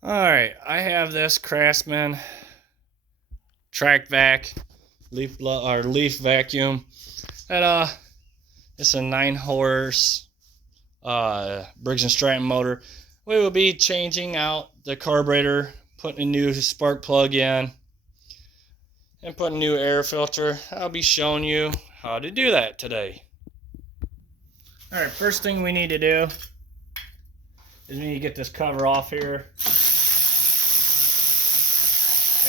Alright, I have this Craftsman track vac leaf vacuum that it's a 9 horse Briggs Stratton motor. We will be changing out the carburetor, putting a new spark plug in, and putting a new air filter. I'll be showing you how to do that today. Alright, first thing we need to do is we need to get this cover off here.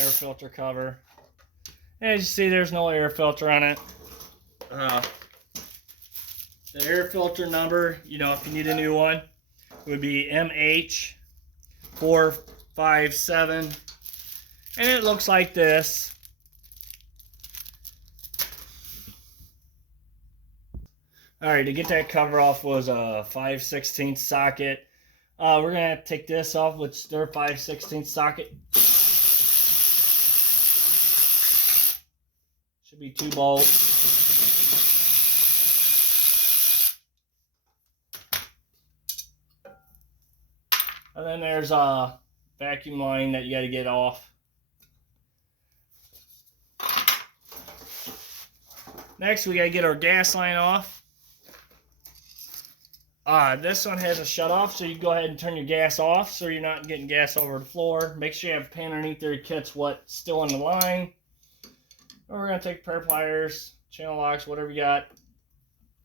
Air filter cover. As you see, there's no air filter on it. The air filter number, if you need a new one, would be MH457. And it looks like this. Alright, to get that cover off was a 5/16 socket. We're going to have to take this off with their 5/16 socket. Should be 2 bolts. And then there's a vacuum line that you got to get off. Next, we got to get our gas line off. This one has a shut off, so you go ahead and turn your gas off so you're not getting gas over the floor. Make sure you have a pan underneath there to catch what's still in the line. And we're going to take a pair of pliers, channel locks, whatever you got.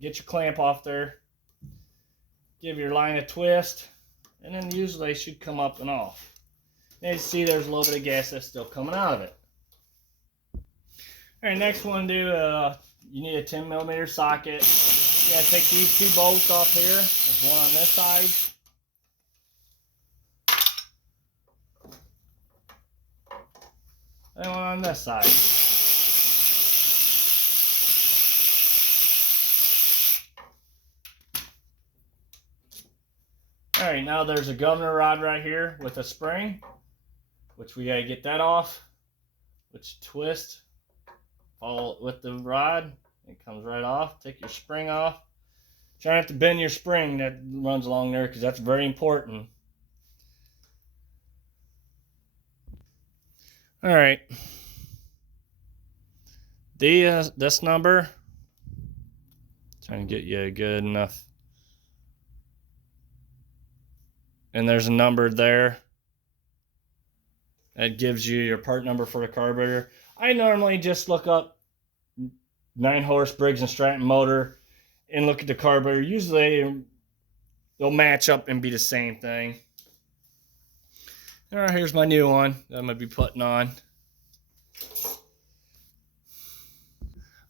Get your clamp off there. Give your line a twist. And then usually they should come up and off. And you see there's a little bit of gas that's still coming out of it. Alright, next one you need a 10mm socket. You gotta take these 2 bolts off here. There's one on this side. And one on this side. Alright, now there's a governor rod right here with a spring, which we gotta get that off, which twist, follow with the rod, it comes right off. Take your spring off. Try not to bend your spring that runs along there because that's very important. Alright, this number, trying to get you good enough. And there's a number there that gives you your part number for the carburetor. I normally just look up 9-horse Briggs Stratton motor and look at the carburetor. Usually they'll match up and be the same thing. All right, here's my new one that I'm going to be putting on.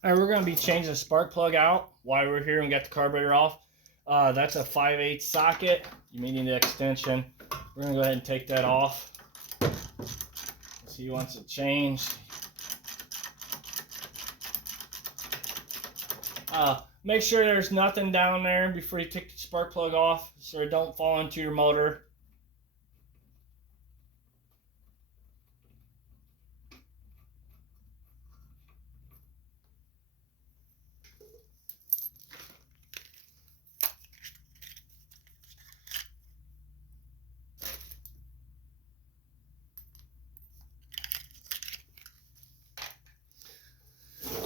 All right, we're going to be changing the spark plug out while we're here and got the carburetor off. That's a 5/8 socket. You may need an extension. We're going to go ahead and take that off. See, once it changed. Make sure there's nothing down there before you take the spark plug off so it don't fall into your motor.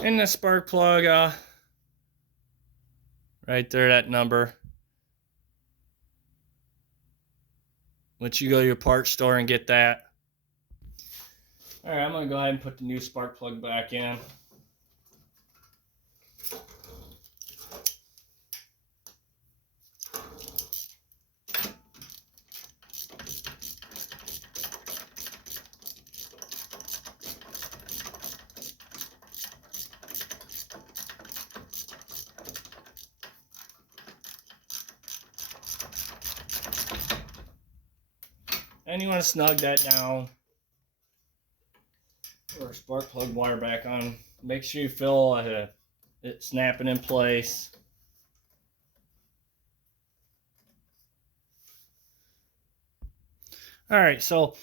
And the spark plug, right there, that number. Let you go to your parts store and get that. All right, I'm gonna go ahead and put the new spark plug back in. And you want to snug that down. Or spark plug wire back on. Make sure you feel it snapping in place. Alright, so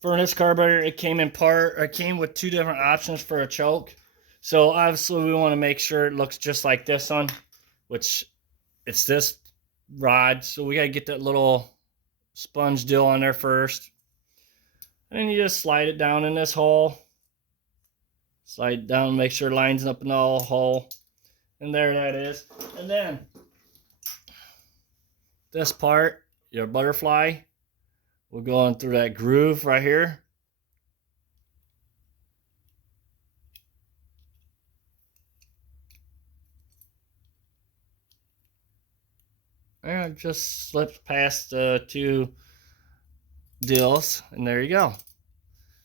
for this carburetor, it came with 2 different options for a choke. So obviously we want to make sure it looks just like this one, which it's this rod. So we got to get that little sponge deal on there first. And then you just slide it down in this hole. Slide it down, make sure it lines up in the hole. And there that is. And then this part, your butterfly, will go on through that groove right here. And it just slips past the 2 deals, and there you go.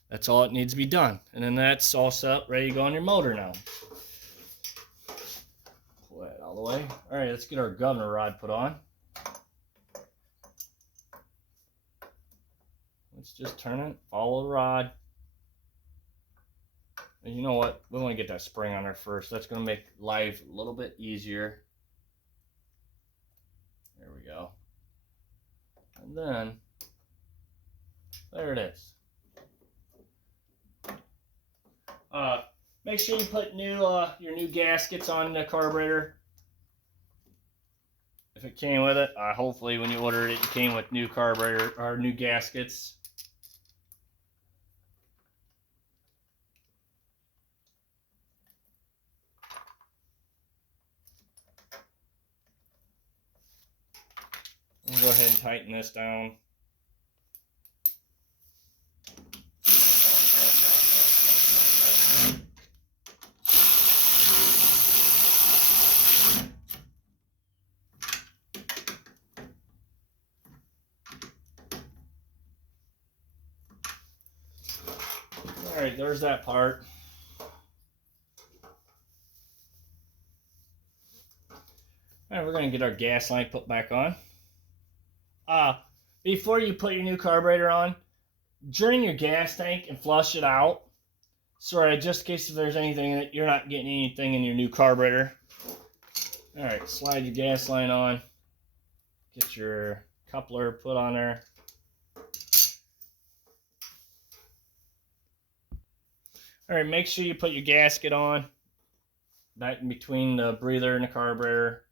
That's all it needs to be done. And then that's all set up, ready to go on your motor now. Pull that out of the way. Alright, let's get our governor rod put on. Let's just turn it, follow the rod. And you know what? We want to get that spring on there first. That's going to make life a little bit easier. There we go. And then, there it is. Make sure you put your new gaskets on the carburetor. If it came with it, hopefully when you ordered it, it came with new carburetor or new gaskets. Go ahead and tighten this down. All right, there's that part. All right, we're going to get our gas line put back on. Before you put your new carburetor on, drain your gas tank and flush it out. Sorry, just in case if there's anything that you're not getting anything in your new carburetor. All right, slide your gas line on. Get your coupler put on there. All right, make sure you put your gasket on. Back in between the breather and the carburetor.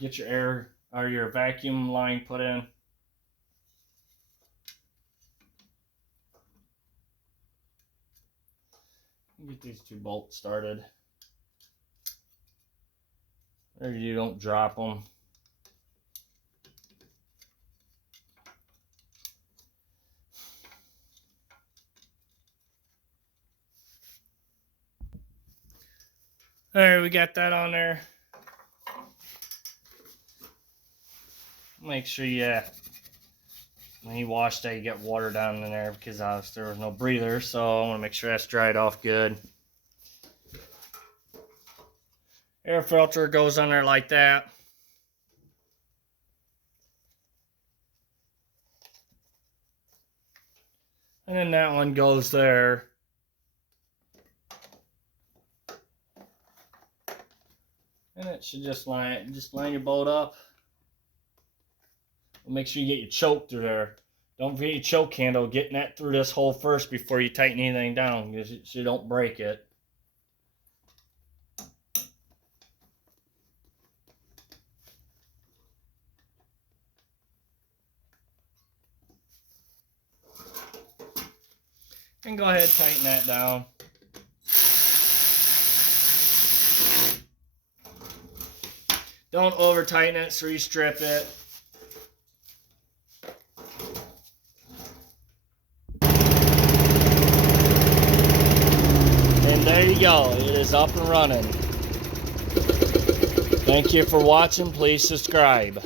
Get your air or your vacuum line put in. Get these 2 bolts started. There you don't drop them. Alright, we got that on there. Make sure when you wash that, you get water down in there because obviously there was no breather, so I want to make sure that's dried off good. Air filter goes on there like that. And then that one goes there. And it should just line your bolt up. Make sure you get your choke through there. Don't forget your choke handle, getting that through this hole first before you tighten anything down, because you don't break it. And go ahead and tighten that down. Don't over tighten it so you strip it. And there you go, it is up and running. Thank you for watching, please subscribe.